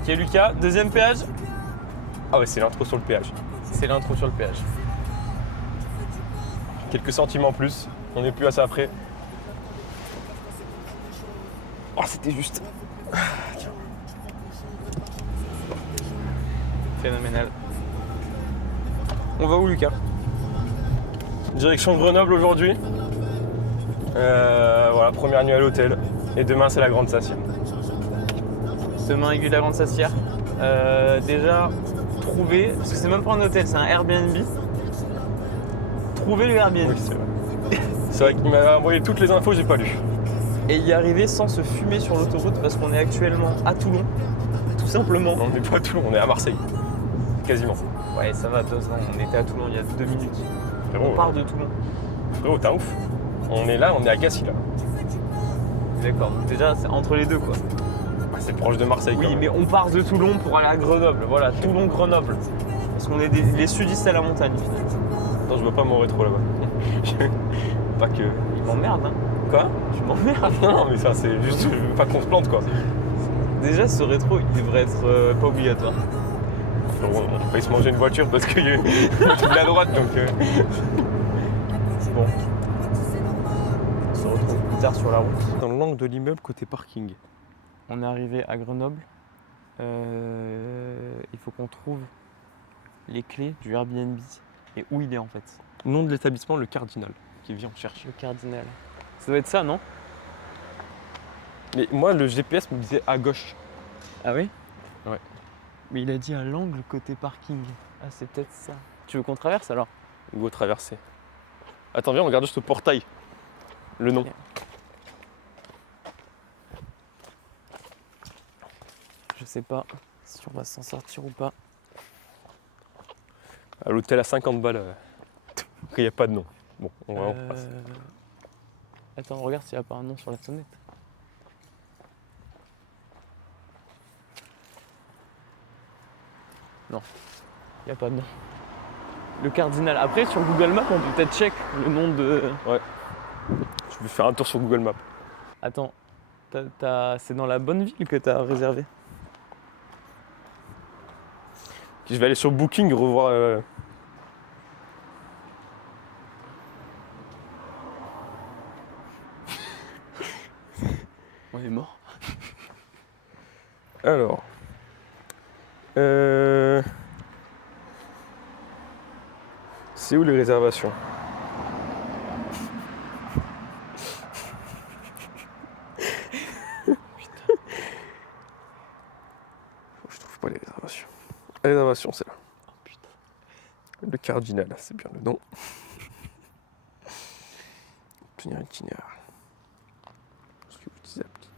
Ok Lucas, deuxième péage. Ah ouais, c'est l'intro sur le péage. C'est l'intro sur le péage. Quelques centimes en plus, on n'est plus à ça après. Oh, c'était juste. Tiens. Phénoménal. On va où Lucas? Direction Grenoble aujourd'hui. Voilà, première nuit à l'hôtel. Et demain, c'est la Grande Sassière. Demain aiguille de la Grande Sassière. Déjà, trouver, parce que c'est même pas un hôtel, c'est un Airbnb. Trouver le Airbnb. Oui, c'est vrai. C'est vrai qu'il m'a envoyé toutes les infos, j'ai pas lu. Et y arriver sans se fumer sur l'autoroute parce qu'on est actuellement à Toulon. Tout simplement. On n'est pas à Toulon, on est à Marseille. Quasiment. Ouais, ça va, de toute façon, on était à Toulon il y a 2 minutes. Frérot, On part de Toulon. Frérot, t'es un ouf. On est là, on est à Cassis là. D'accord, donc déjà, c'est entre les deux quoi. C'est proche de Marseille. Oui, quand même. mais on part de Toulon pour aller à Grenoble. Voilà, Toulon-Grenoble. Parce qu'on est les sudistes à la montagne. Attends, je veux pas mon rétro là-bas. Pas que. Il m'emmerde, hein. Quoi? Tu m'emmerdes. Non, mais ça, c'est juste. Je veux pas qu'on se plante quoi. Déjà, ce rétro, il devrait être pas obligatoire. Frérot, on va se manger une voiture parce qu'il y a de la droite donc. Bon. On se retrouve plus tard sur la route. Dans l'angle de l'immeuble côté parking. On est arrivé à Grenoble. Il faut qu'on trouve les clés du Airbnb et où il est en fait. Nom de l'établissement, le Cardinal, qui vient chercher. Le Cardinal. Ça doit être ça, non? Mais moi, le GPS me disait à gauche. Ah oui? Ouais. Mais il a dit à l'angle côté parking. Ah, c'est peut-être ça. Tu veux qu'on traverse alors? Go traversée. Attends, viens, on regarde juste le portail. Le nom. Ok. Je sais pas si on va s'en sortir ou pas. À l'hôtel à 50 balles. Il n'y a pas de nom. Bon, on va en passer. Attends, regarde s'il n'y a pas un nom sur la sonnette. Non, il n'y a pas de nom. Le Cardinal. Après, sur Google Maps, on peut peut-être check le nom de... Je vais faire un tour sur Google Maps. Attends, c'est dans la bonne ville que tu as réservé? Je vais aller sur Booking revoir. On est mort. Alors. C'est où les réservations? Je trouve pas les réservations. Les réservations, c'est là. Oh putain. Le Cardinal, c'est bien le nom. Obtenir un itinéraire. Est-ce que vous utilisez l'appli?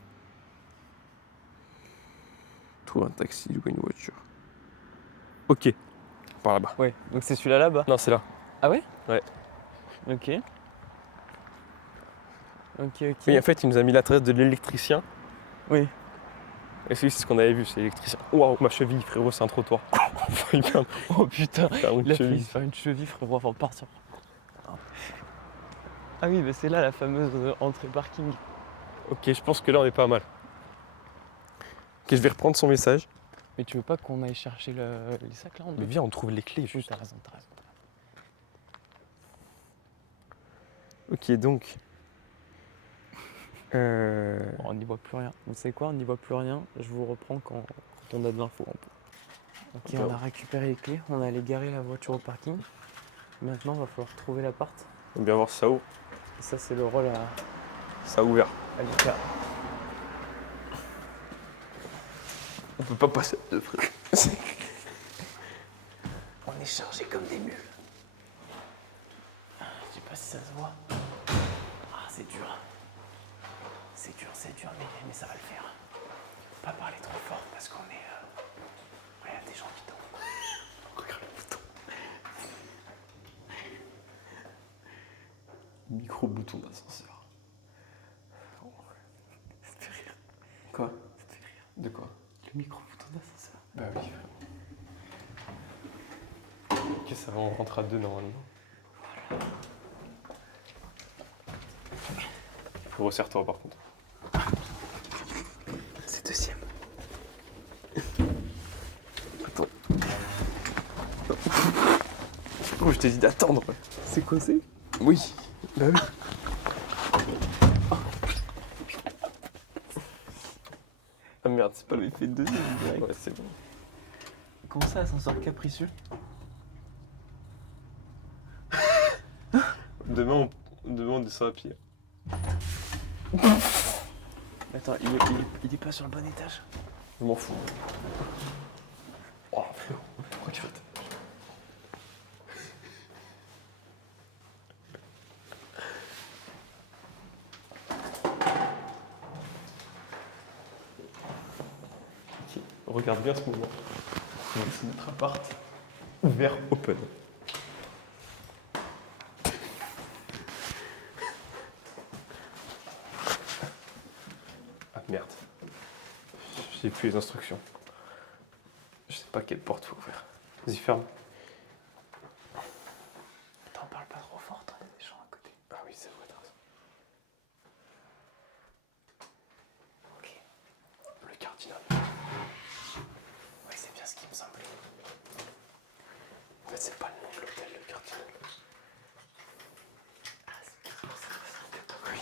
Trouve un taxi, louer une voiture. Ok. Par là-bas. Ouais, donc c'est celui-là là-bas. Non, c'est là. Ah ouais? Ouais. Ok. Ok. Oui, en fait, il nous a mis l'adresse de l'électricien. Oui. Et celui, c'est ce qu'on avait vu, c'est l'électricien. Waouh, ma cheville, frérot, c'est un trottoir. Oh putain, Faire une il a failli cheville. se faire une cheville frérot avant de partir. Ah oui, mais c'est là la fameuse entrée parking. Ok, je pense que là, on est pas mal. Ok, je vais reprendre son message. Mais tu veux pas qu'on aille chercher les sacs là? Mais viens, on trouve les clés, Oui, juste. t'as raison, t'as raison. Ok, donc. Bon, on n'y voit plus rien. Vous savez quoi? On n'y voit plus rien. Je vous reprends quand on a de l'info un peu. Ok, on a récupéré les clés. On a allé garer la voiture au parking. Maintenant, il va falloir trouver l'appart. On va bien voir si ça ouvre. Et ça, c'est le rôle Ça a ouvert. à Lucas. On peut pas passer de frère. On est chargé comme des mules. Je sais pas si ça se voit. Ah, c'est dur. C'est dur, mais ça va le faire. Faut pas parler trop fort parce qu'on est. Ouais, il y a des gens qui tombent. Regarde le bouton. Micro-bouton d'ascenseur. Ça te fait rire. Quoi? Ça te fait rire. De quoi? Le micro-bouton d'ascenseur. Bah oui. Ok, ça va, on rentre à deux normalement. Voilà. Faut resserre-toi par contre. C'est deuxième. Frérot, je t'ai dit d'attendre. C'est causé? Oui. Bah oui. Ah merde, c'est pas le fait deuxième direct. Ouais, c'est bon. Comment ça, ascenseur capricieux? Demain, on descend à pied. Attends, il est pas sur le bon étage? Je m'en fous. Oh frérot, regarde. Ok, regarde bien ce mouvement. Donc c'est notre appart ouvert open. Ah merde. J'ai plus les instructions. Je sais pas quelle porte faut ouvrir. Vas-y, ferme. T'en parles pas trop fort, t'en as des gens à côté. Ah oui, c'est vrai, t'as raison. Ok. Le cardinal. Ouais, c'est bien ce qui me semblait. En fait, c'est pas le nom de l'hôtel, le cardinal. Ah, c'est pour ça que ça fait pas. Oui.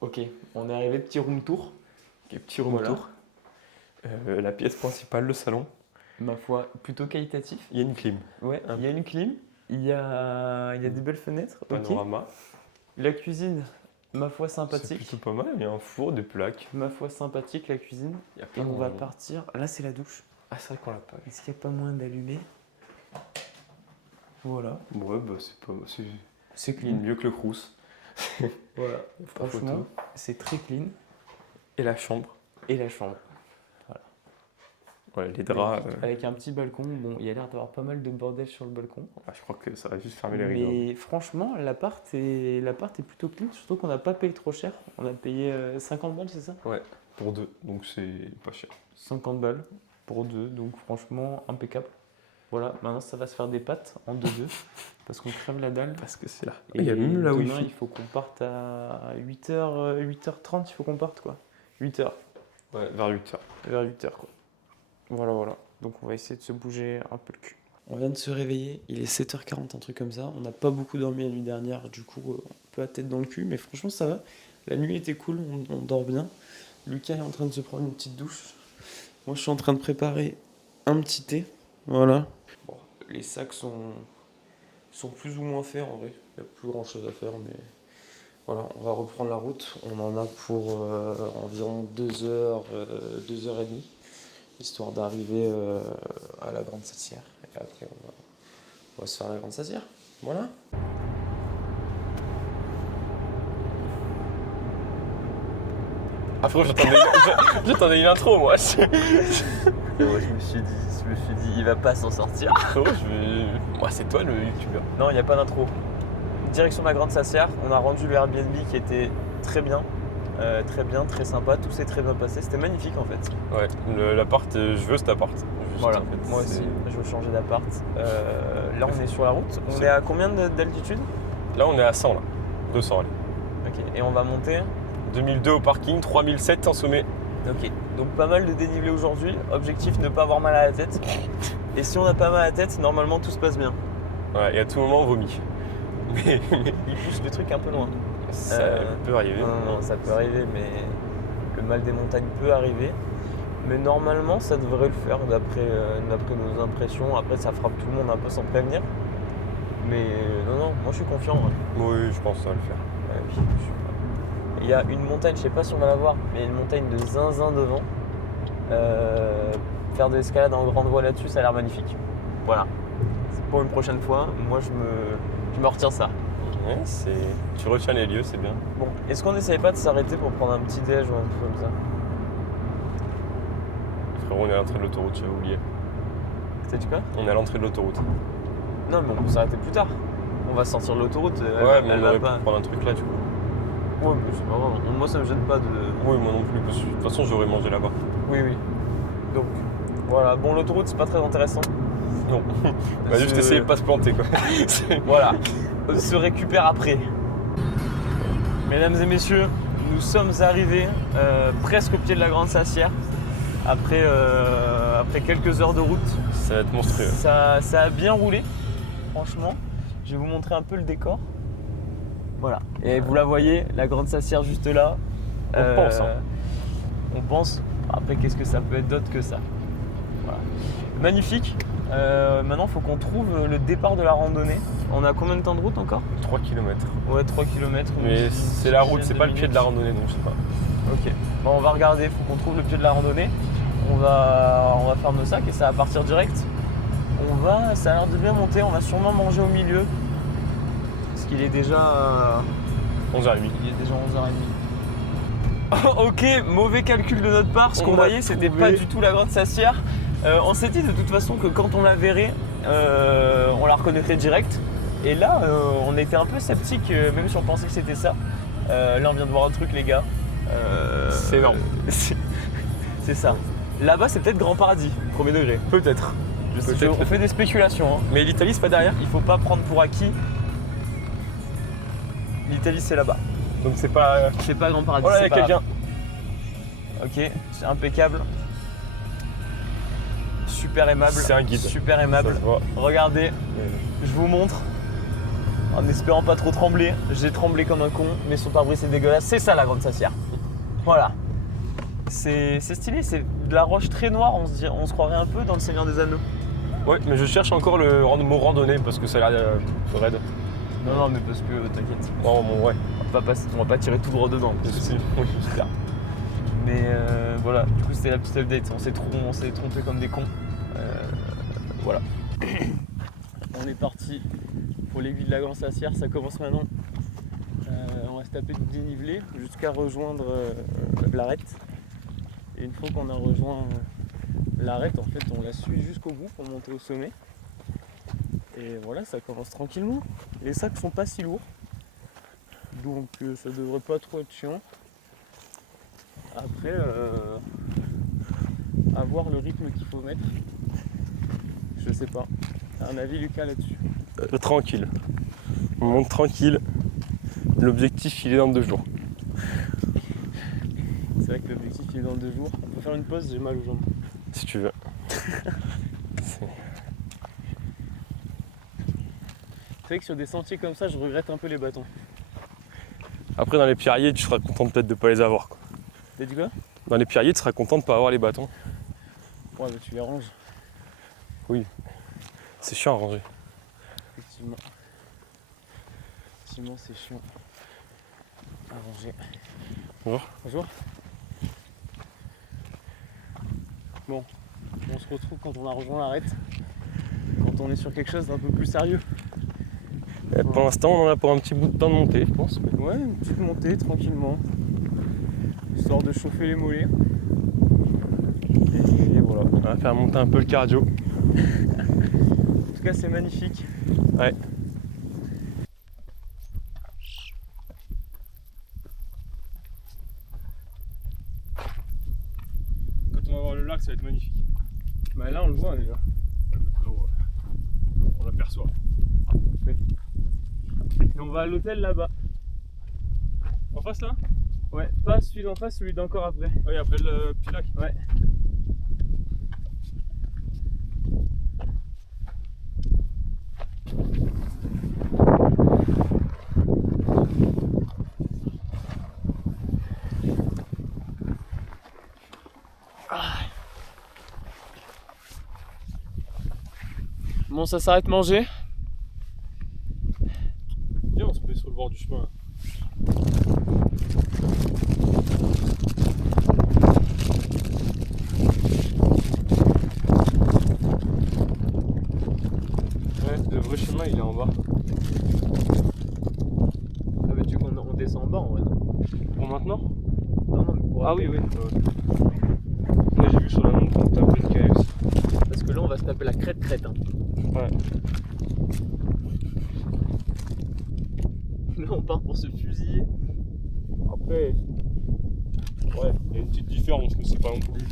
Ok, on est arrivé, petit room tour. Ok, petit room Voilà. tour. La pièce principale, le salon. Ma foi, plutôt qualitatif. Il y a une clim. Ouais, il y a une clim, il y a des belles fenêtres. Ok. Panorama. La cuisine, ma foi C'est sympathique. plutôt pas mal. Il y a un four, des plaques. Ma foi sympathique, la cuisine. Il y a Et plein on de va rangements. partir. Là, c'est la douche. Ah, c'est vrai qu'on l'a pas vu. Est-ce qu'il n'y a pas moyen d'allumer? Voilà. Ouais, bah c'est pas. C'est C'est clean. mieux que le crous. Voilà. Pas Franchement, photo. c'est très clean. Et la chambre. Et la chambre. Ouais, les draps. Avec un petit balcon. Bon, il y a l'air d'avoir pas mal de bordel sur le balcon. Ah, je crois que ça va juste fermer les rideaux. Mais franchement, l'appart est plutôt clean. Surtout qu'on n'a pas payé trop cher. On a payé 50 balles, c'est ça? Ouais, pour deux. Donc c'est pas cher. 50 balles pour deux. Donc franchement, impeccable. Voilà, maintenant ça va se faire des pâtes en 2-2. Parce qu'on crève la dalle. Parce que c'est là. Et Il y a même la demain, Wi-Fi. il faut qu'on parte à 8h, 8h30, il faut qu'on parte quoi. 8h, Ouais, vers 8h. vers 8h quoi. Voilà, voilà. Donc on va essayer de se bouger un peu le cul. On vient de se réveiller, il est 7h40, un truc comme ça. On n'a pas beaucoup dormi la nuit dernière, du coup, un peu la tête dans le cul, mais franchement ça va. La nuit était cool, on dort bien. Lucas est en train de se prendre une petite douche. Moi je suis en train de préparer un petit thé. Voilà. Bon, les sacs sont plus ou moins faits en vrai. Il n'y a plus grand chose à faire, mais voilà, on va reprendre la route. On en a pour environ 2h, 2h30, histoire d'arriver à la Grande Sassière. Et après, on va se faire la Grande Sassière. Voilà. Ah frérot, j'attendais une intro moi. Et moi, je me suis dit, il va pas s'en sortir. Frérot, moi c'est toi le youtubeur. Non, il n'y a pas d'intro. Direction la Grande Sassière, on a rendu le Airbnb qui était très bien, très sympa, tout s'est très bien passé, c'était magnifique en fait. Ouais, l'appart, je veux cet appart. Juste, Voilà, en fait, moi c'est- aussi, je veux changer d'appart. Là, on est sur la route, on est à combien d'altitude? Là on est à 100 là. 200 allez. Ok, et on va monter. 2002 au parking, 3007 en sommet. Ok, donc pas mal de dénivelé aujourd'hui, objectif ne pas avoir mal à la tête. Et si on n'a pas mal à la tête, normalement tout se passe bien. Ouais, et à tout moment on vomit. Mais Il pousse le truc un peu loin. ça peut arriver. Non, ça peut arriver, mais le mal des montagnes peut arriver. Mais normalement, ça devrait le faire d'après nos impressions. Après, ça frappe tout le monde un peu sans prévenir. Mais non, moi je suis confiant. Hein. Oui, je pense que ça va le faire. Ouais, puis, il y a une montagne, je sais pas si on va la voir, mais il y a une montagne de zinzin devant. Faire de l'escalade en grande voie là-dessus, ça a l'air magnifique. Voilà. C'est pour une prochaine fois. Moi, je me retiens ça. Ouais, tu retiens les lieux, c'est bien. Bon, est-ce qu'on n'essaye pas de s'arrêter pour prendre un petit déj ou un truc comme ça? Frérot, on est à l'entrée de l'autoroute, j'avais oublié. T'as dit quoi? On est à l'entrée de l'autoroute. Non, mais on peut s'arrêter plus tard. On va sortir de l'autoroute. Ouais, mais elle on va aurait pu pas. prendre un truc là du coup. Ouais, mais c'est pas grave. Moi, ça me gêne pas de. Oui, moi non plus, parce que de toute façon j'aurais mangé là-bas. Oui. Donc, voilà. Bon, l'autoroute, c'est pas très intéressant. Non. On va juste essayer de pas se planter quoi. Voilà. On se récupère après. Mesdames et messieurs, nous sommes arrivés presque au pied de la Grande Sassière. Après quelques heures de route. Ça va être monstrueux. Ça a bien roulé, franchement. Je vais vous montrer un peu le décor. Voilà. Et vous la voyez, la Grande Sassière juste là. On pense. Hein. On pense. Après, qu'est-ce que ça peut être d'autre que ça? Voilà. Magnifique. Maintenant, il faut qu'on trouve le départ de la randonnée. On a combien de temps de route encore? 3 km. Ouais, 3 km. Mais c'est la route, c'est pas le pied de la randonnée, donc je sais pas. Ok. Bon, on va regarder, il faut qu'on trouve le pied de la randonnée. On va faire nos sacs et ça va partir direct. Ça a l'air de bien monter, on va sûrement manger au milieu. Parce qu'il est déjà 11h30. Il est déjà 11h30. Ok, mauvais calcul de notre part. Ce qu'on voyait, c'était pas du tout la Grande Sassière. On s'est dit de toute façon que quand on la verrait, on la reconnaîtrait direct. Et là, on était un peu sceptique, même si on pensait que c'était ça. Là, on vient de voir un truc, les gars. C'est énorme. C'est ça. Là-bas, c'est peut-être Grand Paradis, premier degré. Peut-être. On fait des spéculations. Hein. Mais l'Italie, c'est pas derrière. Il faut pas prendre pour acquis. L'Italie, c'est là-bas. Donc c'est pas. C'est pas Grand Paradis. Oh là, il y a quelqu'un. Ok, c'est impeccable. Super aimable. C'est un guide. Super aimable. Ça se voit. Regardez, je vous montre. En espérant pas trop trembler. J'ai tremblé comme un con, mais son pare-brise c'est dégueulasse. C'est ça la Grande Sassière. Voilà. C'est stylé, c'est de la roche très noire, on se croirait un peu dans le Seigneur des Anneaux. Ouais, mais je cherche encore le mot randonnée parce que ça a l'air raide. Non, mais parce que t'inquiète. Oh, bon, ouais. On va pas tirer tout droit dedans. Si. Oui, super. Mais voilà, du coup c'était la petite update. On s'est trompé comme des cons. Voilà. On est parti pour l'aiguille de la Grande Sassière, ça commence maintenant. On va se taper du dénivelé jusqu'à rejoindre l'arête. Et une fois qu'on a rejoint l'arête, en fait, on la suit jusqu'au bout pour monter au sommet. Et voilà, ça commence tranquillement. Les sacs sont pas si lourds, donc ça devrait pas trop être chiant. Après, à voir le rythme qu'il faut mettre. Je sais pas. T'as un avis, Lucas, là-dessus? Tranquille. On monte tranquille. L'objectif, il est dans 2 jours. C'est vrai que l'objectif, il est dans 2 jours. On peut faire une pause, j'ai mal aux jambes. Si tu veux. C'est vrai que sur des sentiers comme ça, je regrette un peu les bâtons. Après, dans les pierriers, tu seras content peut-être de pas les avoir. Quoi. T'as dit quoi? Dans les pierriers, tu seras content de pas avoir les bâtons. Ouais, mais tu les ranges. Oui. C'est chiant à ranger. Effectivement. Effectivement, c'est chiant à ranger. Bonjour. Bonjour. Bon, on se retrouve quand on a rejoint l'arête. Quand on est sur quelque chose d'un peu plus sérieux. Et pour l'instant, on en a pour un petit bout de temps de montée, je pense. Mais... Ouais, une petite montée tranquillement. Histoire de chauffer les mollets. Et voilà, on va faire monter un peu le cardio. En tout cas, c'est magnifique. Ouais. Quand on va voir le lac, ça va être magnifique. Bah là, on le voit déjà. On l'aperçoit. Et on va à l'hôtel là-bas. En face là? Ouais, pas celui d'en face, celui d'encore après. Oui, après le petit lac. Ouais. Bon, ça s'arrête manger. Viens, on se met sur le bord du chemin. Ouais, le vrai chemin il est en bas. Ah bah tu veux qu'on descend en bas en vrai, non? Pour maintenant? Non, mais pour Ah après. oui, oui. Moi j'ai vu sur la montre qu'on était un peu décalé aussi. Parce que là on va se taper la crête hein. Ouais. Là on part pour se fusiller. Après, ouais, il y a une petite différence, mais c'est pas non plus.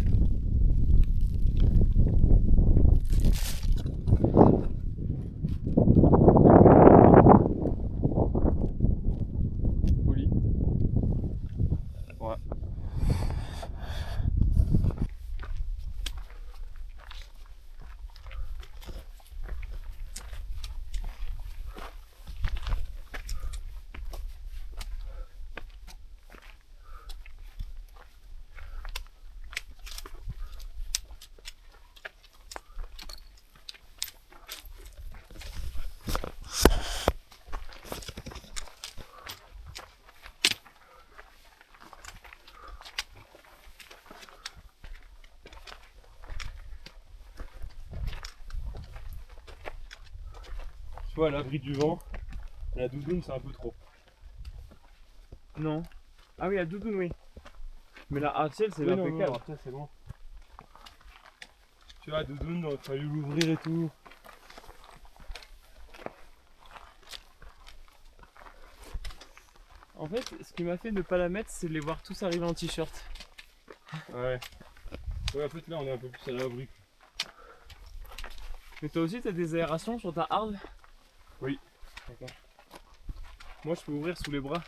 Folie. vois, à l'abri du vent, la doudoune c'est un peu trop. Non. Ah oui, la doudoune, oui. Mais la hard-shell, c'est Oui, non, impeccable. non, après c'est bon. Tu vois, la doudoune, il a fallu l'ouvrir et tout. En fait, ce qui m'a fait ne pas la mettre, c'est de les voir tous arriver en t-shirt. Ouais. Ouais, en fait là on est un peu plus à l'abri. Mais toi aussi, t'as des aérations sur ta hard? Oui. D'accord. Moi, je peux ouvrir sous les bras.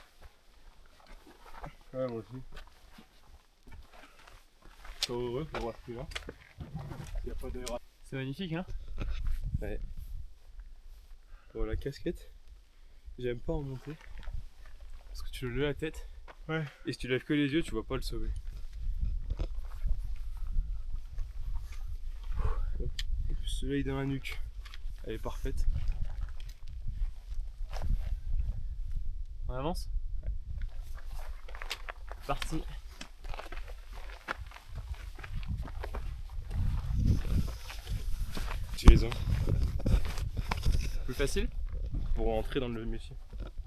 Ouais, moi aussi. Je suis heureux pour voir ce qu'il y a. Il n'y a pas d'aération. C'est magnifique, hein? Ouais. Bon, la casquette, j'aime pas en monter. Parce que tu lèves la tête. Ouais. Et si tu lèves que les yeux, tu vas pas le sauver. Et puis, le soleil dans la nuque, elle est parfaite. On avance? Ouais. Parti. Tu les as Plus facile? pour entrer dans le métier.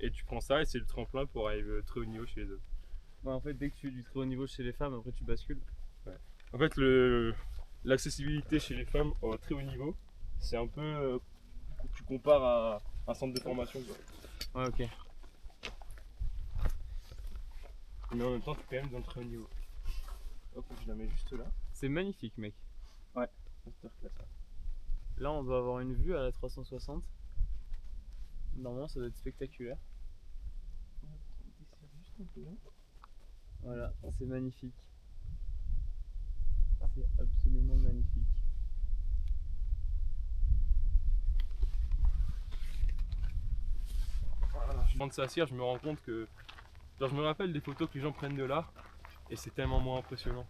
Et tu prends ça et c'est le tremplin pour arriver très haut niveau chez les hommes. Ouais, en fait, dès que tu fais du très haut niveau chez les femmes, après tu bascules. En fait, l'accessibilité chez les femmes au très haut niveau, c'est un peu. Tu compares à un centre de formation. Quoi. Ouais, ok. Mais en même temps, tu es quand même dans le très haut niveau. Hop, je la mets juste là. C'est magnifique, mec. Ouais, masterclass. Là, on doit avoir une vue à la 360. Normalement, ça doit être spectaculaire. Voilà, c'est magnifique. C'est absolument magnifique. Voilà, je viens de s'assire, je me rends compte que. Genre, je me rappelle des photos que les gens prennent de là, et c'est tellement moins impressionnant.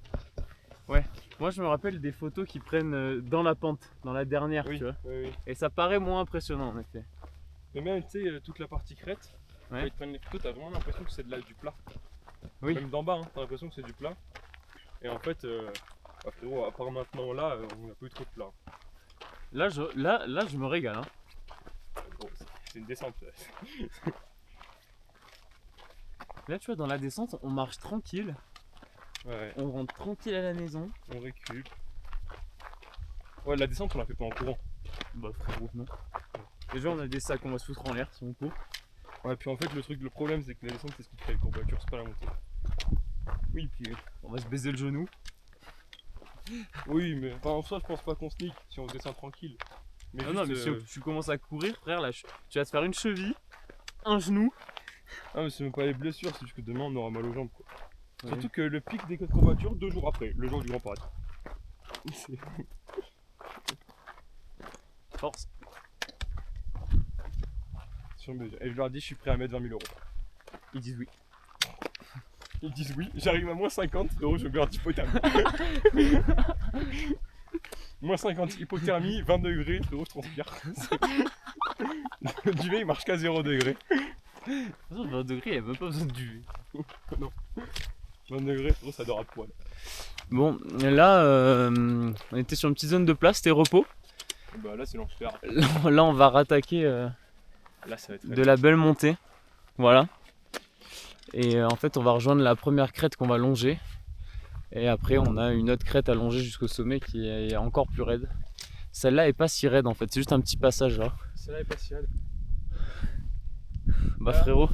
Moi, je me rappelle des photos qui prennent dans la pente, dans la dernière, Oui, tu vois. oui, oui. Et ça paraît moins impressionnant, en effet. Mais même, tu sais, toute la partie crête, Ouais. quand ils te prennent les photos, t'as vraiment l'impression que c'est du plat. Oui. Même d'en bas, hein, t'as l'impression que c'est du plat. Et en fait, bah, frérot, à part maintenant là, on n'a pas eu trop de plat. Là, je me régale. Hein. Bon, c'est une descente. Là, tu vois, dans la descente, on marche tranquille. Ouais, On rentre tranquille à la maison. on récup. Ouais, la descente, on la fait pas en courant. Bah, frérot, non. Déjà, on a des sacs, on va se foutre en l'air si on court. Ouais, puis en fait, le problème, c'est que la descente, c'est ce qui crée les courbatures, c'est pas la montée. Oui, puis on va se baiser le genou. Oui, mais enfin, en soi, je pense pas qu'on se nique si on se descend tranquille. Mais Non, juste, mais si tu commences à courir, frère, là, tu vas te faire une cheville, un genou. Ah, mais c'est même pas les blessures, c'est juste que demain, on aura mal aux jambes, quoi. Ouais. Surtout que le pic des courbatures, 2 jours après, le jour du grand parade. C'est- Force. sur mesure. Et je leur dis, je suis prêt à mettre 20 000 €. Ils disent oui. Ils disent oui, j'arrive à moins 50, frérot, je garde hypothermie. Moins 50 hypothermie, 20 degrés, frérot, je transpire. Le duvet il marche qu'à 0 degré. De toute façon, 20 degrés, il n'y a même pas besoin de duvet. 20 degrés, frérot, ça dort à poil. Bon, là, on était sur une petite zone de place, c'était repos. Bah là, c'est l'enfer. Là, on va rattaquer Là, ça va être de la belle montée. Voilà. Et en fait, on va rejoindre la première crête qu'on va longer. Et après, on a une autre crête à longer jusqu'au sommet qui est encore plus raide. Celle-là est pas si raide en fait, c'est juste un petit passage là. Celle-là est pas si raide. Bah Ah. frérot.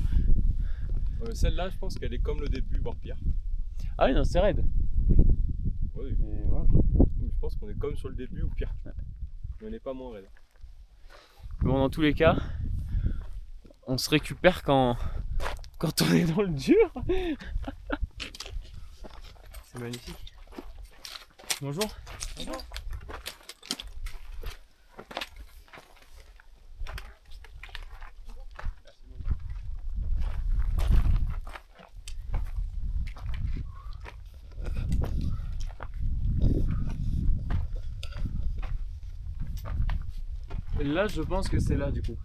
Celle-là, je pense qu'elle est comme le début, voire pire. Ah oui, non, c'est raide. Oui, Mais voilà. je pense qu'on est comme sur le début ou pire. Mais on n'est pas moins raide. Bon, dans tous les cas, on se récupère quand on est dans le dur. C'est magnifique. Bonjour. Bonjour. Là, je pense que c'est là du coup.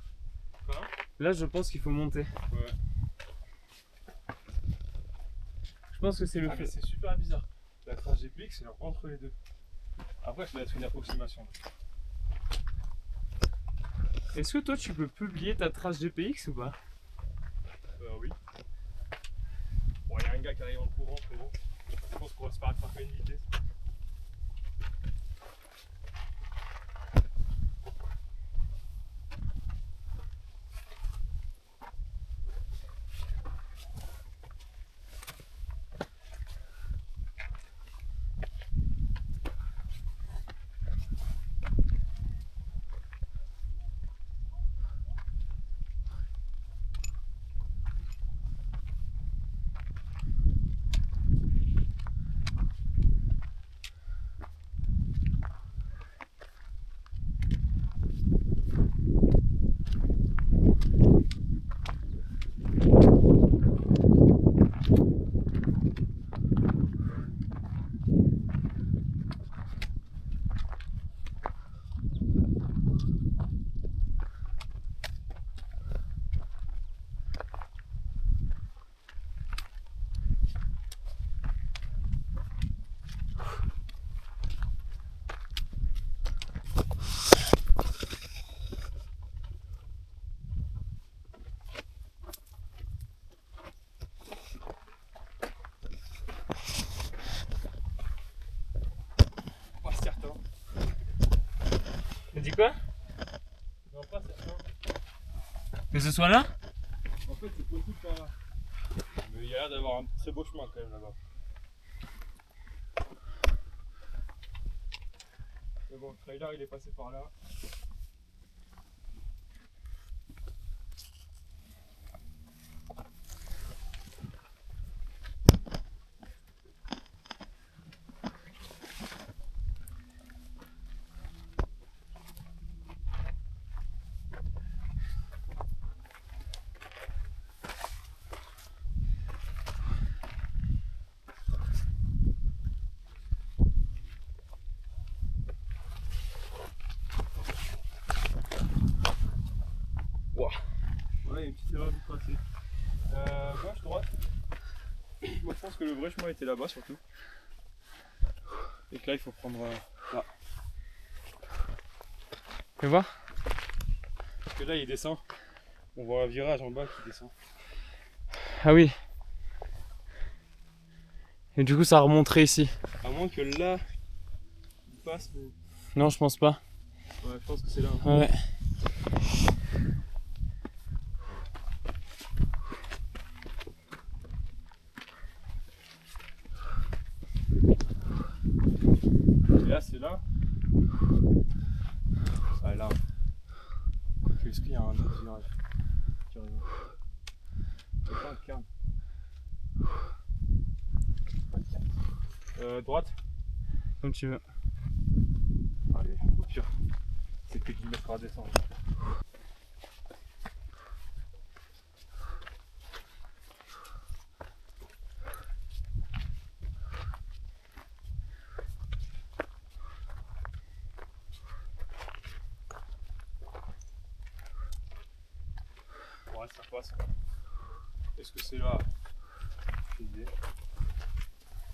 Quoi ? Là, je pense qu'il faut monter. Ouais. Je pense que c'est le Ah, mais fait. c'est super bizarre. La trace GPX, c'est entre les deux. Après, ça doit être une approximation. Est-ce que toi tu peux publier ta trace GPX ou pas? Oui. Bon, il y a un gars qui arrive en courant, mais bon. Je pense qu'on va se faire attraper à une vitesse. T'as dit quoi? Non, pas certain. Que ce soit là? En fait, c'est possible par là. Mais il y a l'air d'avoir un très beau chemin quand même là-bas. Mais bon, le trailer il est passé par là. Wow. Ouais, il y a une petite erreur du tracé. Gauche, droite. Moi je pense que le vrai chemin était là-bas surtout. Et que là il faut prendre là. Fais voir. Parce que là il descend. On voit un virage en bas qui descend. Ah oui. Et du coup ça remonterait ici. À moins que là il passe. Mais... Non, je pense pas. Ouais, je pense que c'est là. Ouais. Et là c'est là. Ah là. Est-ce qu'il y a un autre virage? C'est pas un cairn. Droite. Comme tu veux. Allez, au pire. C'est que 10 mètres à descendre. Ouais, ça passe. Est-ce que c'est là? Aucune idée.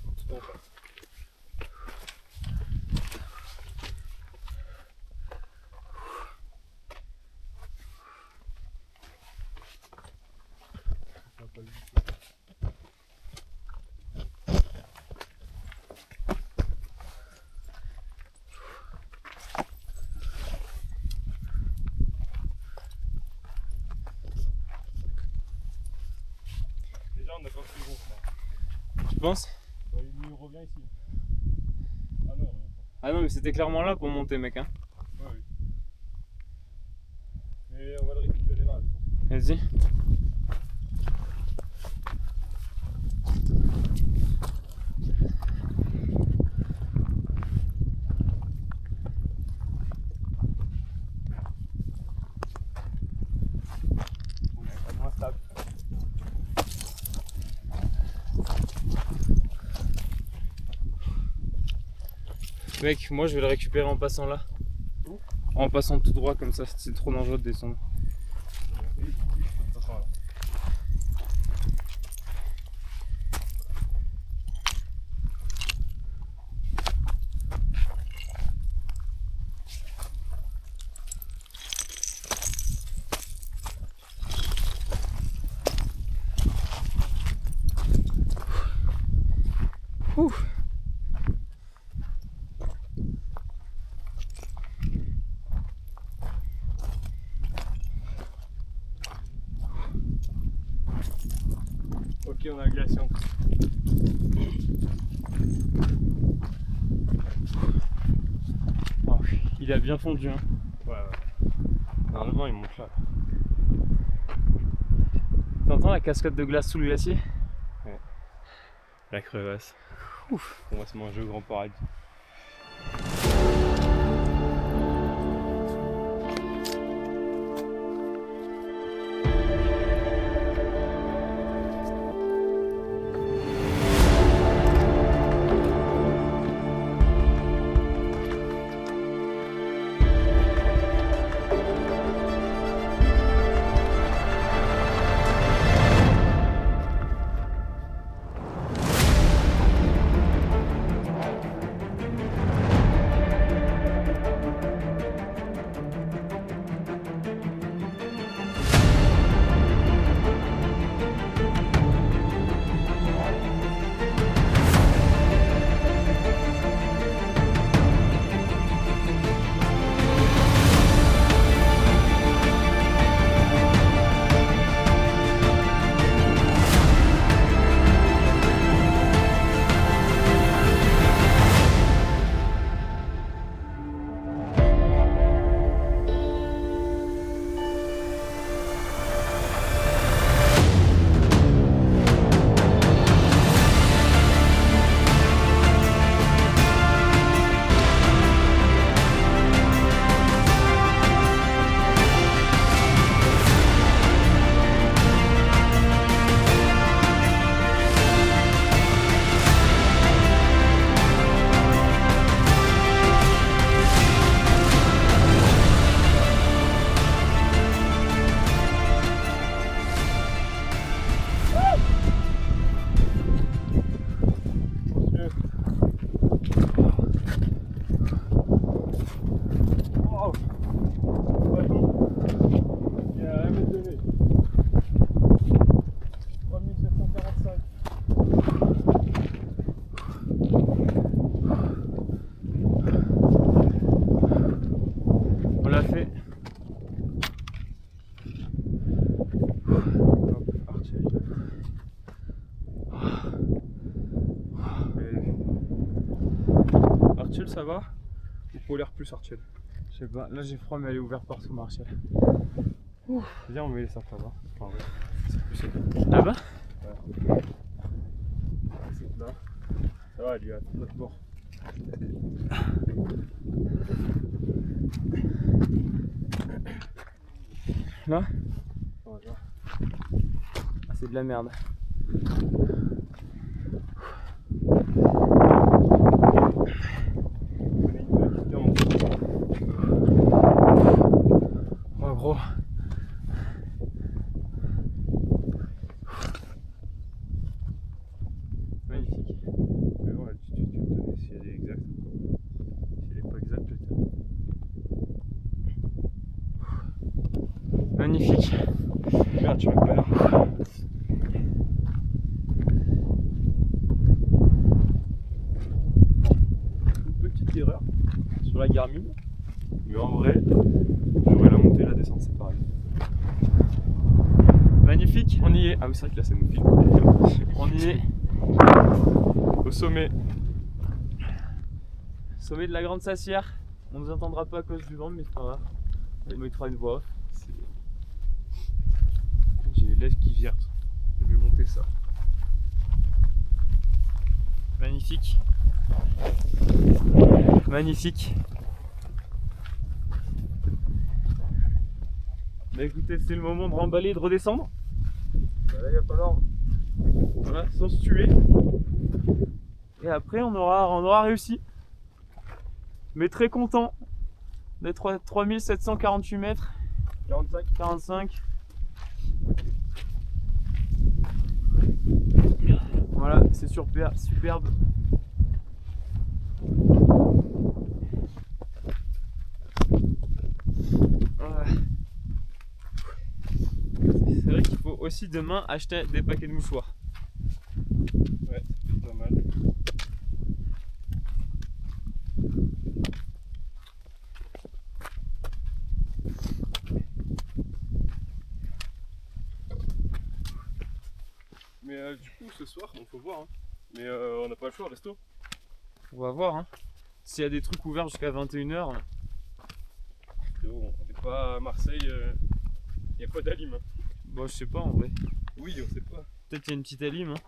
En tout cas, on passe. Déjà, on a pas pris le bon chemin. Tu penses? Il revient ici. Ah non, il revient pas. Ah non, mais c'était clairement là pour monter, mec. Hein. Ouais, oui. Mais on va le récupérer là, je pense. Vas-y. Moins stable. Mec, moi je vais le récupérer en passant là. Où? En passant tout droit comme ça, c'est trop dangereux de descendre. Ouh. Ok, on a la glacière. Oh, il a bien fondu, hein. Ouais. Normalement, il monte là. T'entends la cascade de glace sous le glacier? Ouais. La crevasse. Ouf, on va se manger au grand paradis. Archel, ça va? Ou polaire plus Archel? Je sais pas, là j'ai froid mais elle est ouverte partout Martial. Viens, on met les sacs là-bas. Enfin, ouais. C'est plus sec. Là-bas? Ouais. C'est là. Ça va, elle est à notre bord. Là? Ouais, là. Ah, c'est de la merde. Oh gros. Magnifique. Mais bon, l'altitude, tu me donner si elle est exacte. Si elle est pas exacte, je te donne. Magnifique. Merde, tu m'as pas l'air. Une petite erreur sur la Garmin. Mais en vrai, j'aurais la montée et la descente, c'est pareil. Magnifique. On y est. Ah oui, c'est vrai que là, ça nous filme. On y est. Au sommet. Sommet de la Grande Sassière. On nous entendra pas à cause du vent, mais c'est pas grave. On mettra une voix off. J'ai les lèvres qui virent. Je vais monter ça. Magnifique. Magnifique. Bah écoutez, c'est le moment de remballer et de redescendre. Bah là, il va falloir. Voilà, sans se tuer. Et après, on aura réussi. Mais très content d'être à 3748 mètres. 45. Voilà, c'est superbe. C'est vrai qu'il faut aussi demain acheter des paquets de mouchoirs. Ouais, c'est pas mal. beaucoup ce soir, donc faut voir. Hein. Mais on n'a pas le choix, resto. On va voir. Hein. S'il y a des trucs ouverts jusqu'à 21h. On n'est pas à Marseille, il n'y a pas d'alim. Hein. Bon, je sais pas en vrai. Oui, on sait pas. Peut-être qu'il y a une petite alim. Hein.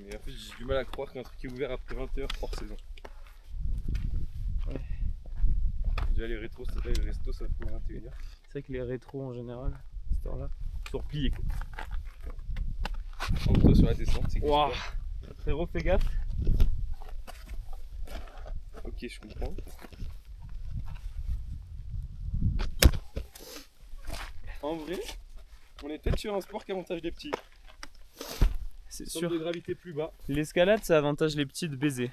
Mais en fait, j'ai du mal à croire qu'un truc est ouvert après 20h hors saison. Ouais. Déjà, les restos, ça fait 21h. C'est vrai que les rétros en général, à cette heure-là, sont repliés quoi. En toi sur la descente, c'est Waouh! Frérot, fais gaffe. Ok, je comprends. En vrai, on est peut-être sur un sport qui avantage les petits. C'est Centre sûr. de gravité plus bas. L'escalade, ça avantage les petits de baiser.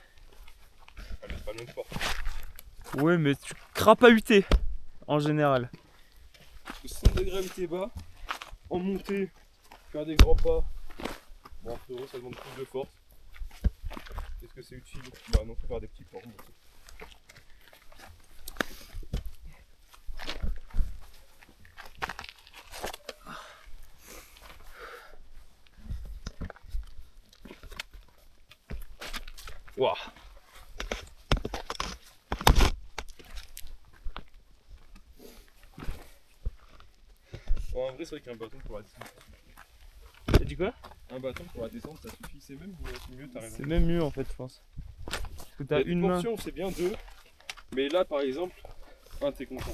Ah, mais c'est pas le même sport. Ouais, mais tu crapahutais en général. Le centre de gravité bas, en montée, faire des grands pas. Bon, frérot, ça demande plus de force. Est-ce que c'est utile? Bah non, faut faire des petits pas en montée. Waouh! Bon, en vrai, c'est vrai qu'un bâton pour la descente. T'as dit quoi? Un bâton pour la descente, ça suffit, c'est même mieux, t'as raison. C'est même mieux en fait, je pense. Parce que t'as Il y a une des main. portions, c'est bien deux. Mais là, par exemple, un, t'es content.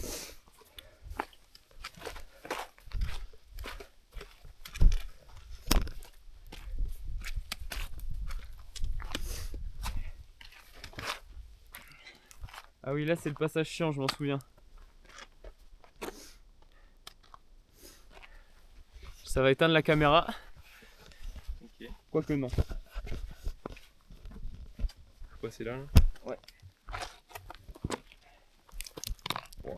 Ah oui, là c'est le passage chiant, je m'en souviens. Ça va éteindre la caméra. Ok. Quoique non. Faut passer là. Ouais. Wow.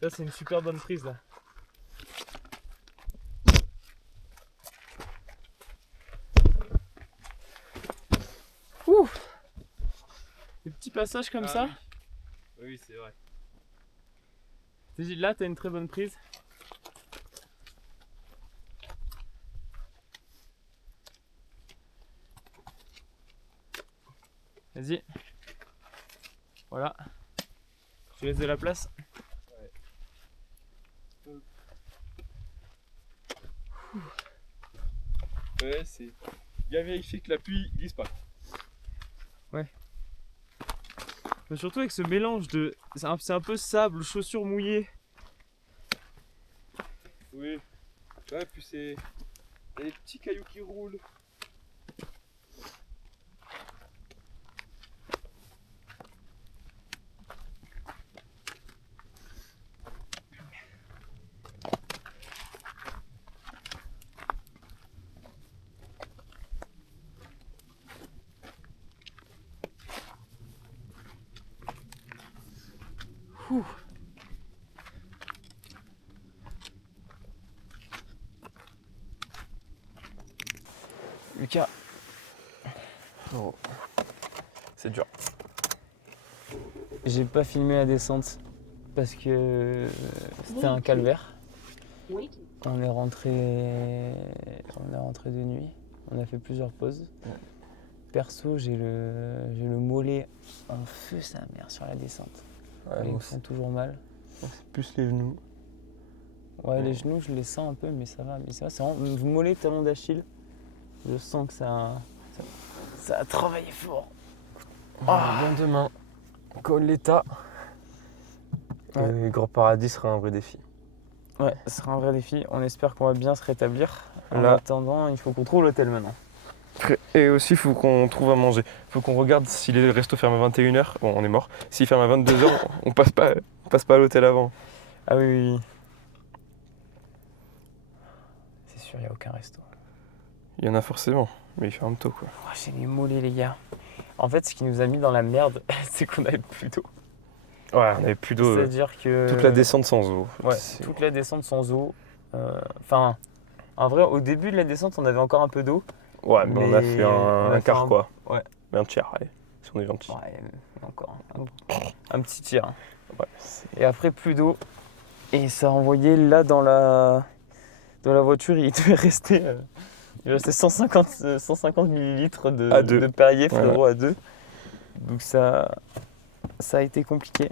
Là c'est une super bonne prise là. Ouh. Des petits passages comme ça. Oui, c'est vrai. Là t'as une très bonne prise. Vas-y. Voilà. Je te laisse de la place. Ouais, c'est bien vérifier que la pluie glisse pas. Mais surtout avec ce mélange de... C'est un peu sable, chaussures mouillées. Oui. Ouais, puis c'est. Il y a des petits cailloux qui roulent. Ouh. Lucas. Oh. C'est dur. J'ai pas filmé la descente parce que c'était un calvaire. On est rentré de nuit. On a fait plusieurs pauses. Perso, j'ai le mollet en feu sa mère sur la descente. Ils me font toujours mal. C'est plus les genoux. Ouais, les genoux, je les sens un peu, mais ça va. Mais c'est vrai, c'est vraiment le mollet, talon d'Achille. Je sens que ça a travaillé fort. Bien demain. Coletta. Ouais. Le Grand Paradis sera un vrai défi. Ouais, ce sera un vrai défi. On espère qu'on va bien se rétablir. En Là. attendant, il faut qu'on trouve l'hôtel maintenant. Et aussi, il faut qu'on trouve à manger. Il faut qu'on regarde si les restos ferment à 21h. Bon, on est mort. S'ils ferment à 22h, on passe pas à l'hôtel avant. Ah oui, oui, oui. C'est sûr, il n'y a aucun resto. Il y en a forcément, mais ils ferment tôt, quoi. Oh, j'ai les mollets, les gars. En fait, ce qui nous a mis dans la merde, c'est qu'on avait plus d'eau. Ouais, on avait plus d'eau. C'est-à-dire que... Toute la descente sans eau. Ouais, C'est- toute la descente sans eau. Enfin, en vrai, au début de la descente, on avait encore un peu d'eau. Ouais, mais on a fait on a un fait quart quoi. Ouais. Mais un tiers, allez, si on est gentil. Ouais, encore un petit tir. Hein. Ouais. Et après, plus d'eau. Et ça a envoyé là dans la voiture, il devait rester, il restait 150 millilitres À deux. de Perrier, Ouais, frérot, à 2. Donc ça a été compliqué.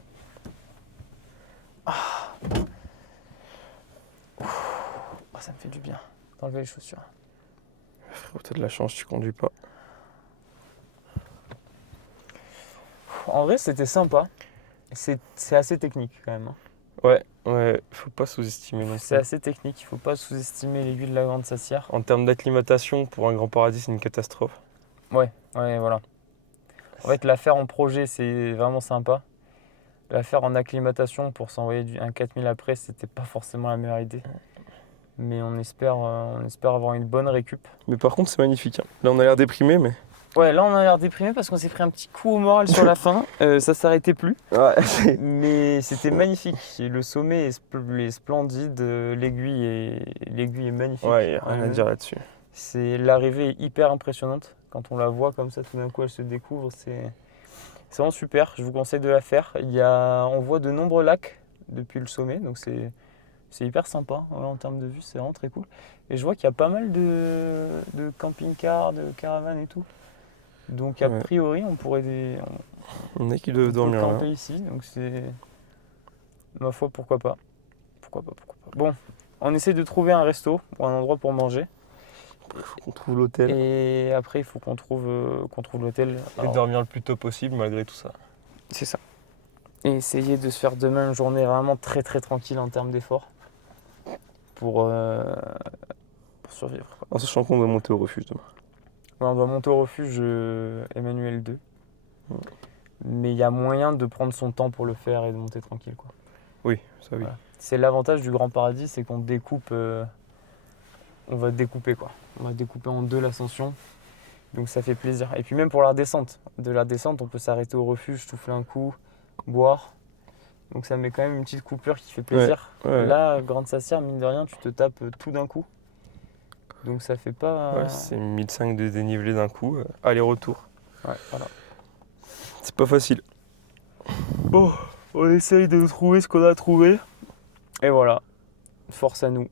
Ah. Oh, ça me fait du bien d'enlever les chaussures. Frérot, t'as de la chance, tu conduis pas. En vrai, c'était sympa. C'est assez technique quand même. Hein. Ouais, faut pas sous-estimer non C'est plus. assez technique, il faut pas sous-estimer l'aiguille de la Grande Sassière. En termes d'acclimatation, pour un Grand Paradis, c'est une catastrophe. Ouais, voilà. En fait, la faire en projet, c'est vraiment sympa. La faire en acclimatation pour s'envoyer un 4000 après, c'était pas forcément la meilleure idée. Mais on espère avoir une bonne récup. Mais par contre, c'est magnifique. Hein. Là, on a l'air déprimé, mais. Ouais, là on a l'air déprimé parce qu'on s'est pris un petit coup au moral sur la fin. Ça s'arrêtait plus. Ouais. Mais c'était magnifique. Le sommet est splendide. L'aiguille est magnifique. Ouais, y a rien à dire là-dessus. L'arrivée est hyper impressionnante. Quand on la voit comme ça, tout d'un coup, elle se découvre. C'est vraiment super. Je vous conseille de la faire. On voit de nombreux lacs depuis le sommet. Donc c'est hyper sympa. Ouais, en termes de vue, c'est vraiment très cool. Et je vois qu'il y a pas mal de camping-cars, de caravanes et tout. Donc a priori, on pourrait On est qui doivent dormir là. camper ici. Donc c'est... Ma foi, pourquoi pas. Pourquoi pas. Bon, on essaie de trouver un resto ou un endroit pour manger. Il faut qu'on trouve l'hôtel. Et après, il faut qu'on trouve l'hôtel. Et dormir le plus tôt possible malgré tout ça. C'est ça. Et essayer de se faire demain une journée vraiment très très tranquille en termes d'efforts pour survivre. Quoi. En sachant qu'on doit monter au refuge demain. Ouais, on doit monter au refuge Emmanuel 2. Mais il y a moyen de prendre son temps pour le faire et de monter tranquille. Quoi. Oui, ça oui. Voilà. C'est l'avantage du Grand Paradis, c'est qu'on découpe. On va découper quoi. On va découper en deux l'ascension. Donc ça fait plaisir. Et puis même pour la descente. De la descente, on peut s'arrêter au refuge, souffler un coup, boire. Donc ça met quand même une petite coupure qui fait plaisir. Ouais. Là, Grande Sassière, mine de rien, tu te tapes tout d'un coup. Donc ça fait pas... Ouais, c'est 1500 de dénivelé d'un coup, aller-retour. Ouais, voilà. C'est pas facile. Bon, on essaye de trouver ce qu'on a trouvé. Et voilà, force à nous.